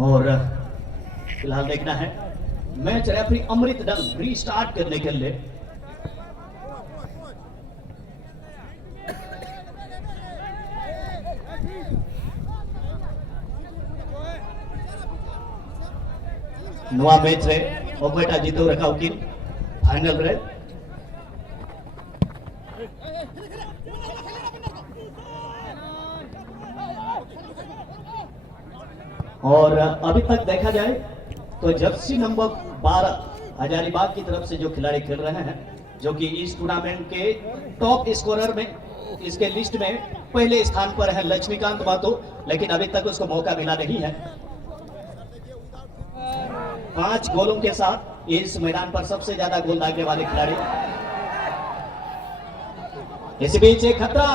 और फिलहाल देखना है मैच रेफरी अमृत डंग रीस्टार्ट करने के लिए नुआ मैच रे ओगेटा जीतो रखा उकिन फाइनल रे और अभी तक देखा जाए तो जर्सी नंबर 12 हजारीबाग की तरफ से जो खिलाड़ी खेल रहे हैं जो कि इस टूर्नामेंट के टॉप स्कोरर में इसके लिस्ट में पहले स्थान पर है लक्ष्मीकांत महतो, लेकिन अभी तक उसको मौका मिला नहीं है। 5 गोलों के साथ इस मैदान पर सबसे ज्यादा गोल दागने वाले खिलाड़ी। इसी बीच एक खतरा,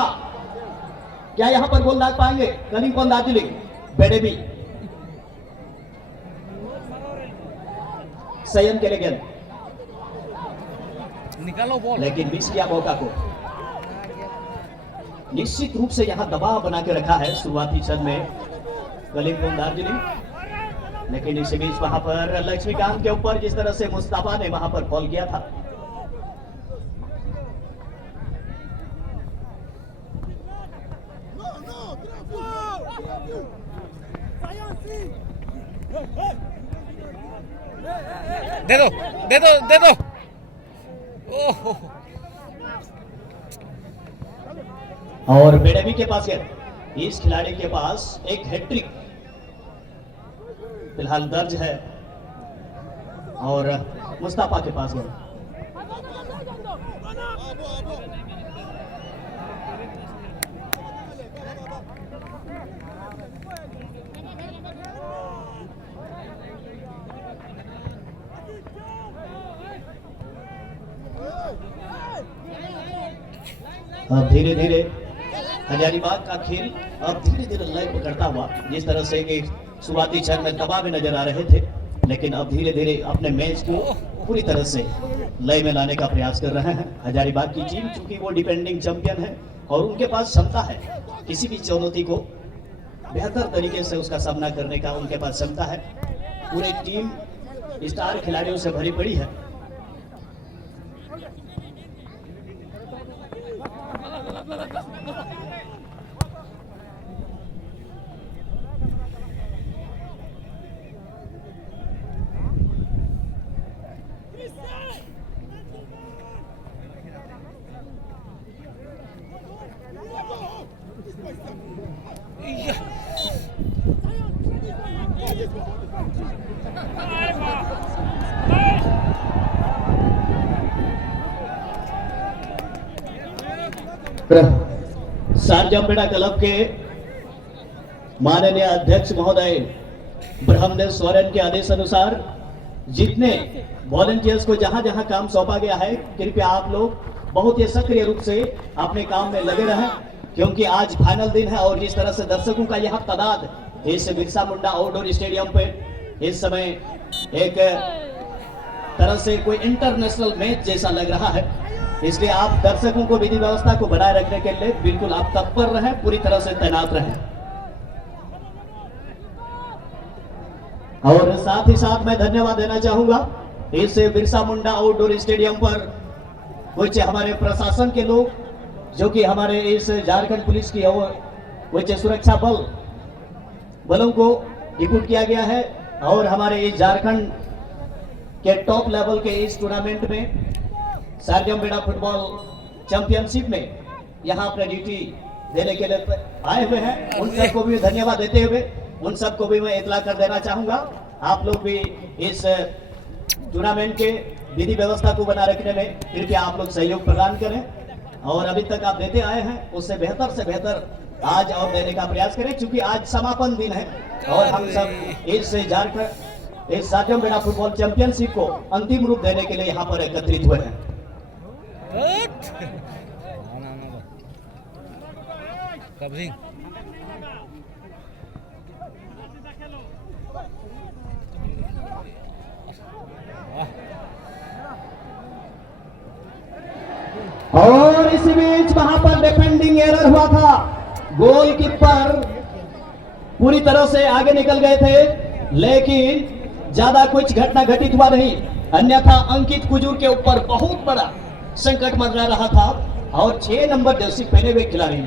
क्या यहां पर गोल दाग पाएंगे कलिंगपन दार्जिलिंग बेडेबी संयम के लिए गेंद निकालो बॉल, लेकिन मिस किया मौका को। निश्चित रूप से यहां दबाव बना के रखा है शुरुआती क्षण में कलिंगपन दार्जिलिंग, लेकिन इसी बीच वहां पर लक्ष्मीकांत के ऊपर जिस तरह से मुस्तफा ने वहां पर कॉल किया था, दे दो दे दो दे दो। ओहो, और बेडेबी के पास गेंद, इस खिलाड़ी के पास एक हैट्रिक फिलहाल दर्ज है और मुस्तफा के पास गेंद। अब धीरे धीरे हजारीबाग का खेल अब धीरे धीरे लय पकड़ता हुआ, जिस तरह से एक शुरुआती क्षण में दबाव में नजर आ रहे थे, लेकिन अब धीरे धीरे अपने मैच को पूरी तरह से लय में लाने का प्रयास कर रहे हैं हजारीबाग की टीम, चूंकि वो डिफेंडिंग चैंपियन है और उनके पास क्षमता है किसी भी चुनौती को बेहतर तरीके से उसका सामना करने का उनके पास क्षमता है। पूरी टीम स्टार खिलाड़ियों से भरी पड़ी है। शारजाह क्लब के माननीय अध्यक्ष महोदय ब्रह्मदेव सोरेन के आदेश अनुसार जितने वॉलंटियर्स को जहां जहां काम सौंपा गया है, कृपया आप लोग बहुत ही सक्रिय रूप से अपने काम में लगे रहें, क्योंकि आज फाइनल दिन है और जिस तरह से दर्शकों का यह तादाद इस बिरसा मुंडा आउटडोर स्टेडियम पे इस समय एक तरह से कोई इंटरनेशनल मैच जैसा लग रहा है, इसलिए आप दर्शकों को विधि व्यवस्था को बनाए रखने के लिए बिल्कुल आप तत्पर रहें, पूरी तरह से तैनात रहें। और साथ ही साथ मैं धन्यवाद देना चाहूंगा इस बिरसा मुंडा आउटडोर स्टेडियम पर कुछ हमारे प्रशासन के लोग, जो कि हमारे इस झारखंड पुलिस की और कुछ सुरक्षा बलों को डिप्यूट किया गया है, और हमारे इस झारखंड के टॉप लेवल के इस टूर्नामेंट में शारजाह फुटबॉल चैंपियनशिप में यहाँ अपने ड्यूटी देने के लिए आए हुए हैं। उन सबको भी धन्यवाद देते हुए उन सबको भी मैं इतला कर देना चाहूंगा, आप लोग भी इस टूर्नामेंट के विधि व्यवस्था को बना रखने में कृपया आप लोग सहयोग प्रदान करें, और अभी तक आप देते आए हैं उससे बेहतर आज और देने का प्रयास करें, क्योंकि आज समापन दिन है और हम सब इस झारखंड इस शारजाह फुटबॉल चैंपियनशिप को अंतिम रूप देने के लिए यहाँ पर एकत्रित हुए हैं। कवरिंग और इसी बीच वहां पर डिफेंडिंग एरर हुआ था, गोलकीपर पूरी तरह से आगे निकल गए थे, लेकिन ज्यादा कुछ घटना घटित हुआ नहीं, अन्यथा अंकित कुजूर के ऊपर बहुत बड़ा संकट मंडरा रहा था। और 6 नंबर जर्सी पहने हुए खिलाड़ी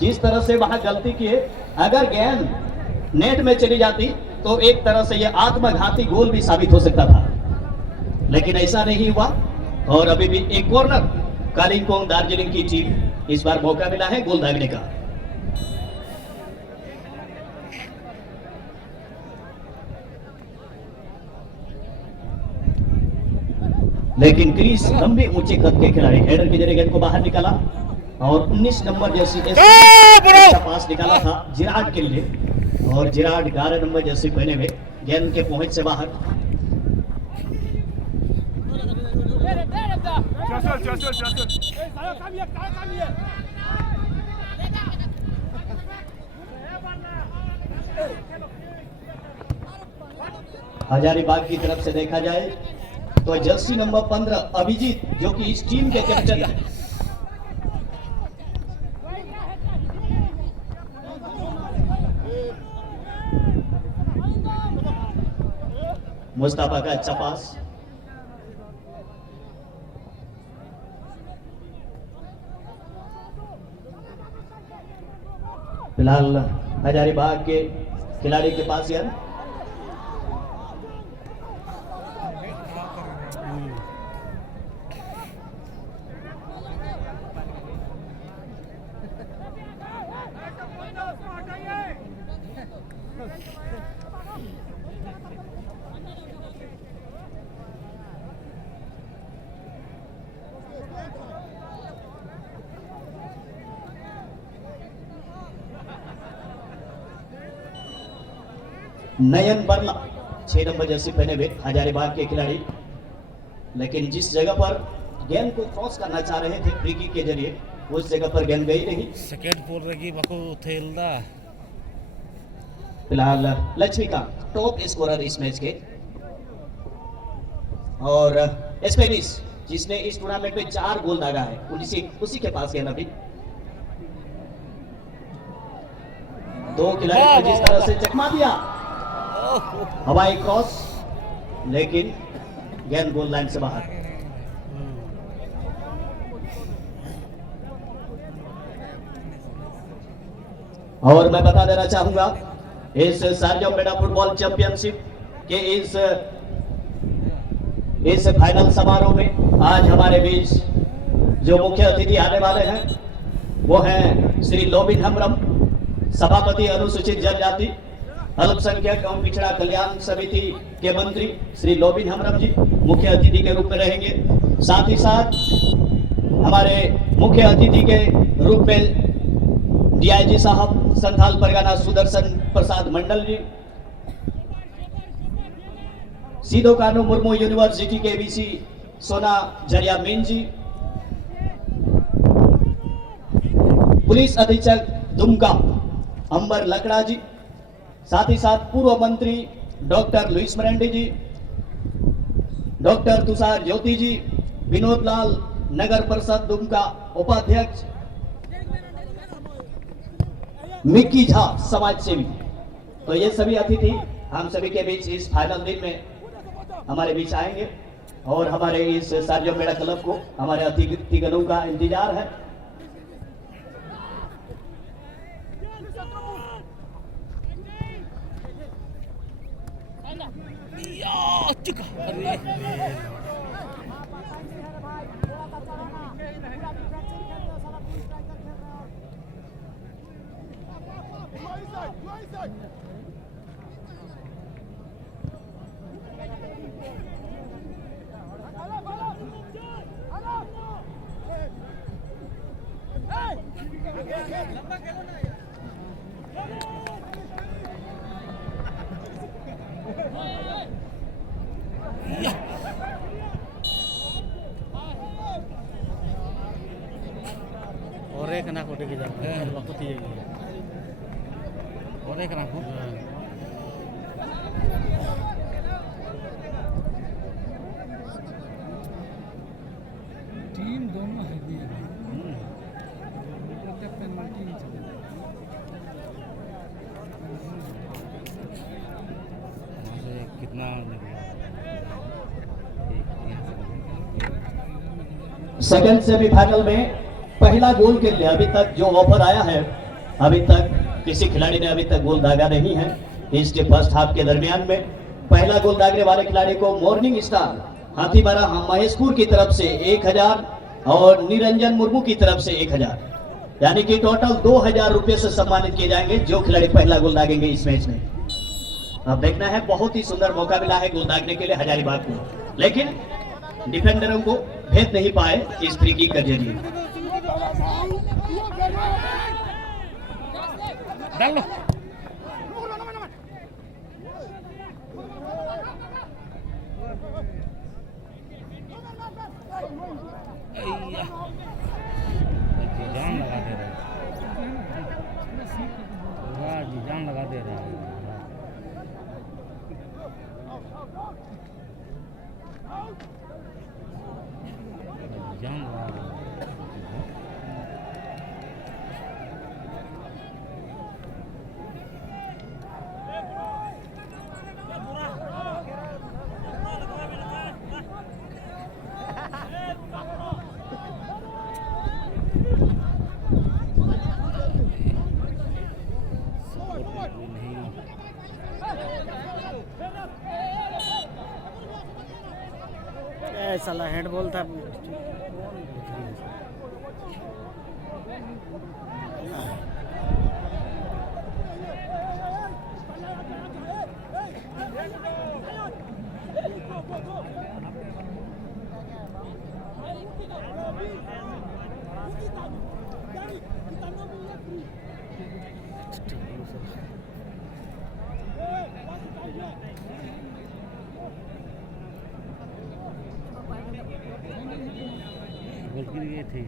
जिस तरह से वहां गलती किए, अगर गेंद नेट में चली जाती तो एक तरह से यह आत्मघाती गोल भी साबित हो सकता था, लेकिन ऐसा नहीं हुआ। और अभी भी एक कॉर्नर कालिंपोंग दार्जिलिंग की टीम इस बार मौका मिला है गोल दागने का। लेकिन क्रीज लंबे ऊंचे कद के खिलाड़ी हेडर के जरिए गेंद को बाहर निकाला और 19 नंबर जर्सी अच्छा पास निकाला था जिराड के लिए, और जिराड 11 नंबर जर्सी पहने हुए गेंद के पहुंच से बाहर। हजारीबाग की तरफ से देखा जाए तो जर्सी नंबर 15 अभिजीत जो कि इस टीम के कैप्टन है, मुस्तफा का अच्छा पास। फिलहाल हजारीबाग के खिलाड़ी के पास यार नयन बरला 6 नंबर जर्सी पहने हुए हजारीबाग के खिलाड़ी, लेकिन जिस जगह पर गेंद को क्रॉस करना चाह रहे थे फ्री किक के जरिए उस जगह पर गेंद गई नहीं। सेकंड पोल रगी बाको थेलदा। फिलहाल लक्ष्मीकांत टॉप स्कोरर इस मैच के, और स्पेनिश जिसने इस टूर्नामेंट में 4 गोल दागा है उसी के पास गेंद अभी। 2 खिलाड़ी को जिस तरह से चकमा दिया, हवाई क्रॉस, लेकिन गेंद गोल लाइन से बाहर। और मैं बता देना चाहूंगा इस सार्जो मेडा फुटबॉल चैंपियनशिप के इस फाइनल समारोह में आज हमारे बीच जो मुख्य अतिथि आने वाले हैं वो हैं श्री लोबिन हमरम, सभापति अनुसूचित जनजाति अल्पसंख्यक एवं पिछड़ा कल्याण समिति के मंत्री श्री लोबिन हमरम जी मुख्य अतिथि के रूप में रहेंगे। साथ ही साथ हमारे मुख्य अतिथि के रूप में डीआईजी साहब संथाल परगना सुदर्शन प्रसाद मंडल जी, सीधो कानू मुर्मू यूनिवर्सिटी के वीसी सोना जरिया मीन जी, पुलिस अधीक्षक दुमका अंबर लकड़ा जी, साथ ही साथ पूर्व मंत्री डॉक्टर लुइस मरांडी जी, डॉक्टर तुषार ज्योति जी, विनोद लाल नगर परिषद दुमका उपाध्यक्ष, मिक्की झा समाज सेवी। तो ये सभी अतिथि हम सभी के बीच इस फाइनल दिन में हमारे बीच आएंगे और हमारे इस सार्जो मेडा क्लब को हमारे अतिथिगणों का इंतजार है। Ore kena kode kita. Waktu tiga. Ore kena aku. Team दोनों है प्रत्येक पेनल्टी नहीं चले। सेकंड सेमीफाइनल में पहला गोल के लिए अभी तक जो ऑफर आया है, अभी तक किसी खिलाड़ी ने अभी तक गोल दागा नहीं है। इसके फर्स्ट हाफ के दरमियान में पहला गोल दागने वाले खिलाड़ी को मॉर्निंग स्टार हाथीमारा महेशपुर की तरफ से 1000 और निरंजन मुर्मू की तरफ से 1000, यानी कि टोटल 2000 रुपए से सम्मानित किए जाएंगे जो खिलाड़ी पहला गोल दागेंगे इस मैच में। अब देखना है, बहुत ही सुंदर मौका मिला है गोल दागने के लिए हजारीबाग को, लेकिन डिफेंडरों को भेद नहीं पाए इस फ्री किक के जरिए। डाल लो। जान लगा दे रहा है, जान लगा दे रहा है। जान लगा दे रहा है। साला हैंडबॉल था। गिर गए थे।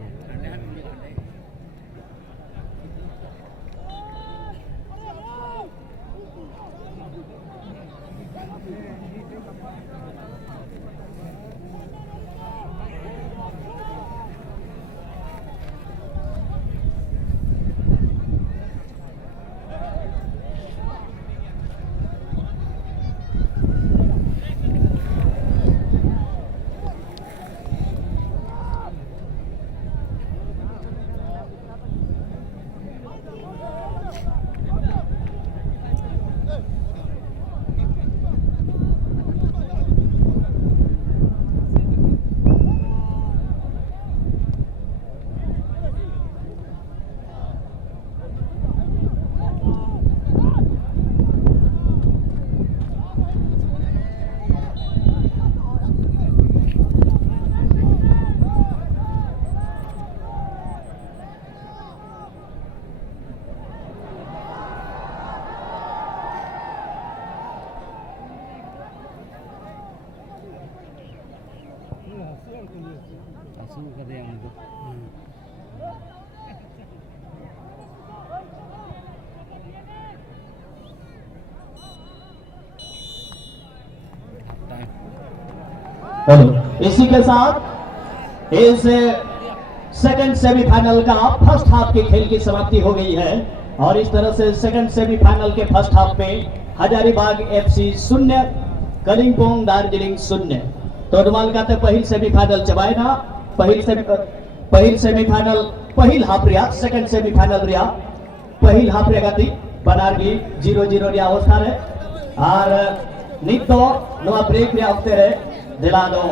शुरू कर दिया हमको। इसी के साथ इस सेकंड सेमीफाइनल का फर्स्ट हाफ के खेल की समाप्ति हो गई है और इस तरह से सेकंड सेमीफाइनल के फर्स्ट हाफ में हजारीबाग एफसी 0 कलिंपोंग दार्जिलिंग 0। तो रुमाल का पहिल सेमीफाइनल चबायना पहिल सेमीफाइनल पहिल हाफ रिया सेकंड सेमीफाइनल रिया पहिल हाफ रेगा थी बनारगी 0-0 रिया अवस्था रे और नितो नवा ब्रेक रिया होते रहे दिला दो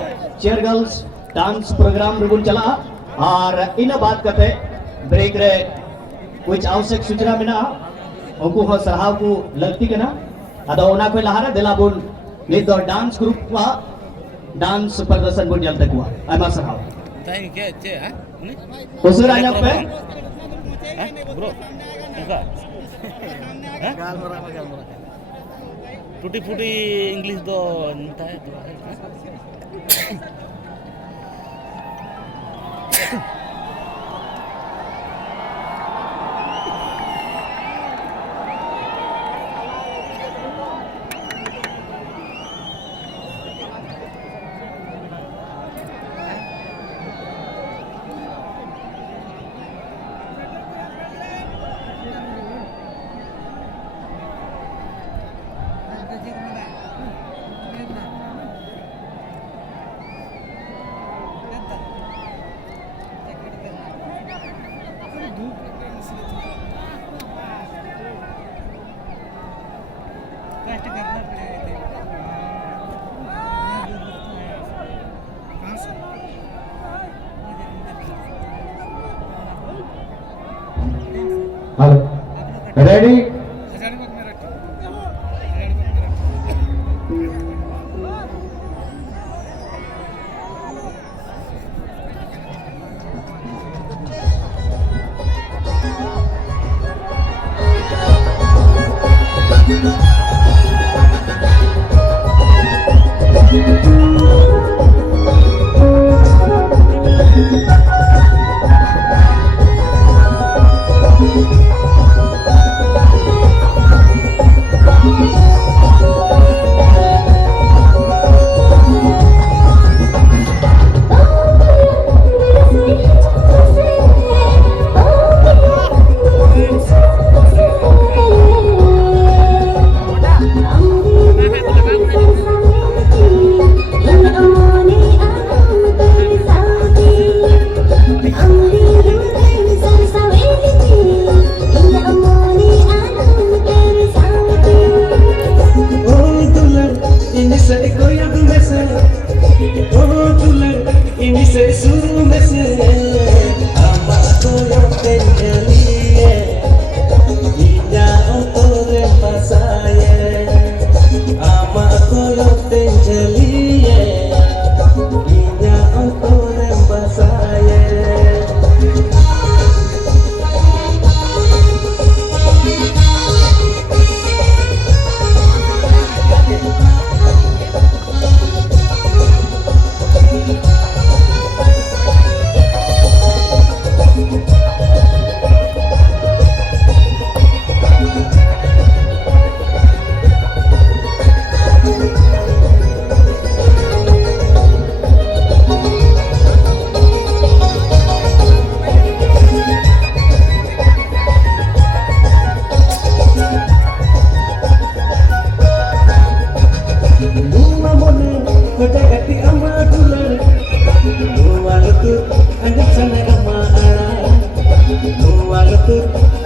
चेयर गर्ल्स डांस प्रोग्राम रुगुन चला और इन बात करते ब्रेक रे कुछ आवश्यक सूचना में ना उनको हो सराहव को लगती के ना अदो उना को लहारा दिला बुन नितो डांस ग्रुप वा डांस प्रदर्शन बुन जल तक हुआ आमा सराहव ताई क्या चे है उसे राजा पे ब्रो इनका गाल मरा टूटी फूटी इंग्लिश दो नता है तो hello ready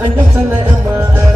Anggap sana ama